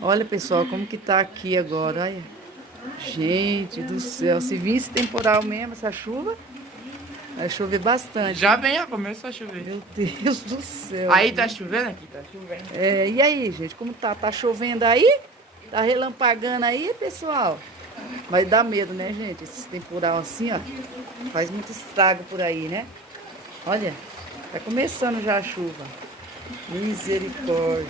Olha, pessoal, como que tá aqui agora, olha. Gente do céu, se vir esse temporal mesmo, essa chuva, vai chover bastante. Já vem, já começou a chover. Meu Deus do céu. Aí tá chovendo aqui, tá chovendo. E aí, gente, como tá? Tá chovendo aí? Tá relampagando aí, pessoal? Vai dar medo, né, gente? Esse temporal assim, ó, faz muito estrago por aí, né? Olha, tá começando já a chuva. Misericórdia.